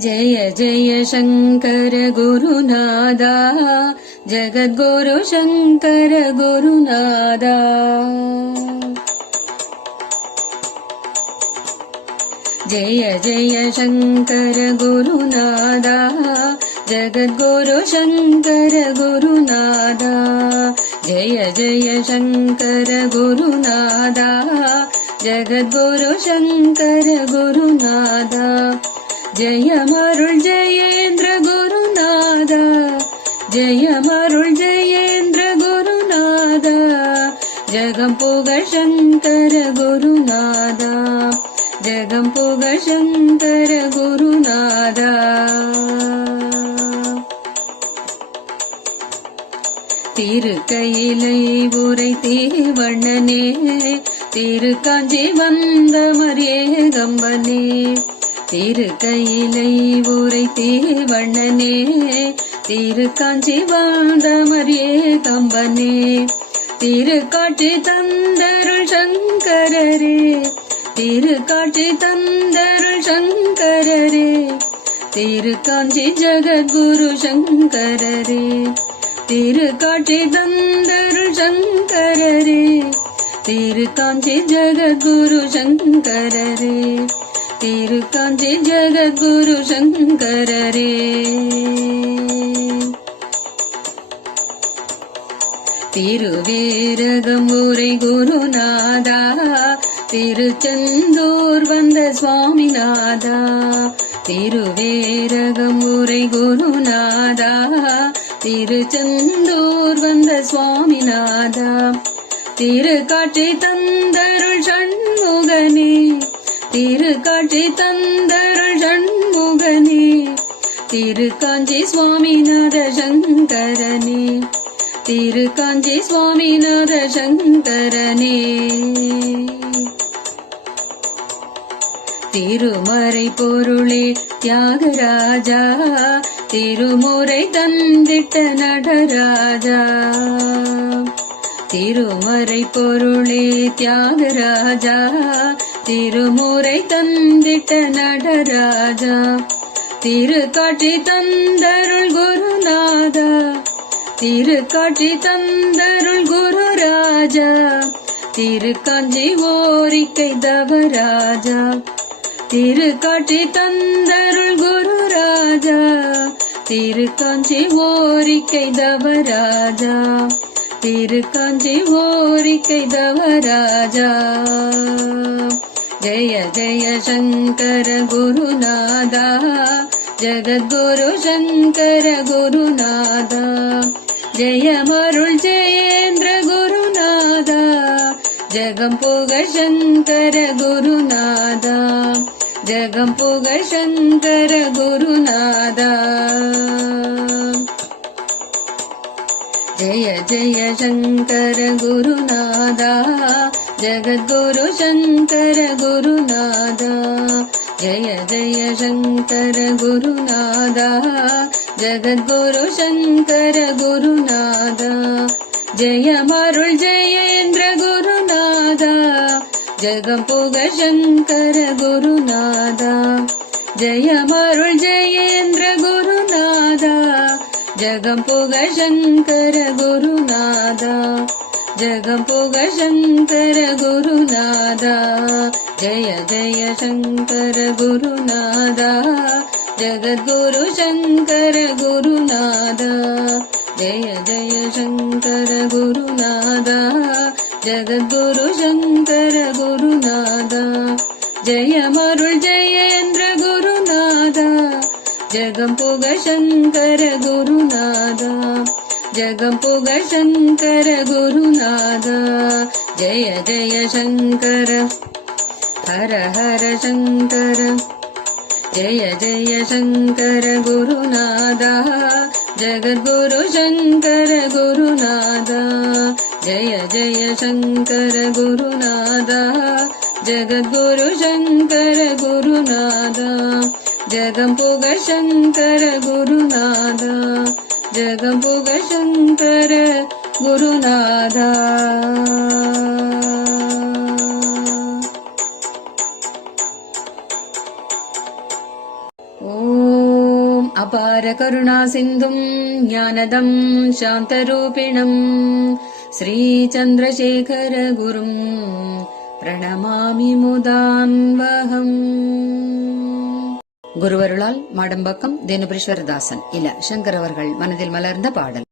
जय जय शंकर गुरुनादा जगद्गुरु शंकर गुरुनादा। जय जय शंकर गुरुनादा जगद्गुरु शंकर गुरुनादा। जय जय शंकर गुरुनादा जगद्गुरु शंकर गुरुनादा। जयमरुळ जयेन्द्र गुरुनादा जयमरुळ जयेन्द्र गुरुनादा। जगं पुगळ शंकर गुरुनादा जगं पुगळ शंकर गुरुनादा। திருக்கையிலை உரை தீவண்ணனே திருக்காஞ்சி வந்தமர் ஏகம்பனே। திருக்கையிலை உரை தீவண்ணனே திருக்காஞ்சி வந்தமர் ஏகம்பனே। திருக்காட்சி தந்தருள் சங்கரரே திருக்காட்சி தந்தருள் சங்கரரே। திருக்காஞ்சி ஜகத்குரு சங்கரரே திருக்காட்சி தந்தருள் சங்கரரே। திருக்காஞ்சி ஜகத்குரு சங்கரரே திருக்காஞ்சி ஜகத்குரு சங்கரரே। திருவேரகம் உரை குருநாதா திருச்செந்தூர் வந்த சுவாமிநாதா। திருவேரகம் உரை குருநாதா திருச்செந்தூர் வந்த சுவாமிநாதா। திருக்காட்சி தந்தருள் சண்முகனே திருக்காட்சி தந்தருள் சண்முகனே। திருக்காஞ்சி சுவாமிநாத சங்கரனே திருக்காஞ்சி சுவாமிநாத சங்கரனே। திருமறை பொருளே தியாகராஜா திருமுறை தந்திட்ட நடராஜா। திருமறை பொருளே தியாகராஜா திருமுறை தந்திட்ட நடராஜா। திருக்காட்சி தந்தருள் குருநாதா திருக்காட்சி தந்தருள் குருராஜா। திருக்காஞ்சி ஓரிக்கை தவராஜா திருக்காட்சி தந்தருள் குருராஜா। திருக்காஞ்சி ஓரிக்கை தவராஜா திருக்காஞ்சி ஓரிக்கை தவராஜா। जय जय शंकर गुरुनादा जगद्गुरु शंकर गुरुनादा। जयमरुळ जयेन्द्र गुरुनादा जगं पुगळ शंकर गुरुनादा जगं पुगळ शंकर गुरुनादा। जय जय शंकर गुरुनादा जगद्गुरु शंकर गुरुनादा। जय जय शंकर गुरुनादा जगद्गुरु शंकर गुरुनादा। जयमरुळ जयेन्द्र गुरुनादा जगं पुगळ शंकर गुरुनादा। जयमरुळ जयेन्द्र गुरुनादा जगं पुगळ शंकर गुरुनादा जगं पुगळ शंकर गुरुनादा। जय जय शंकर गुरुनादा जगद्गुरु शंकर गुरुनादा। जय जय शंकर गुरुनादा जगद्गुरु शंकर गुरुनादा। जयमरुळ जयेन्द्र गुरुनादा जगं पुगळ शंकर गुरुनादा जगं पुगळ शंकर गुरुनादा। जय जय शंकर हर हर शंकर। जय जय शंकर गुरुनादा जगद्गुरु शंकर गुरुनादा। जय जय शंकर गुरुनादा जगद्गुरु शंकर गुरुनादा। जगं पुगळ शंकर गुरुनादा जगं पुगळ शंकर गुरुनादा। ஓம் அபார கருணா சிந்தும் ஞானதம் சாந்தரூபிணம் ஸ்ரீ சந்திரசேகர குரும் பிரணமாமி முதான்வகம். குருவருளால் மாடம்பக்கம் தேனுபுரீஸ்வரதாசன் இல்ல சங்கர் அவர்கள் மனதில் மலர்ந்த பாடல்.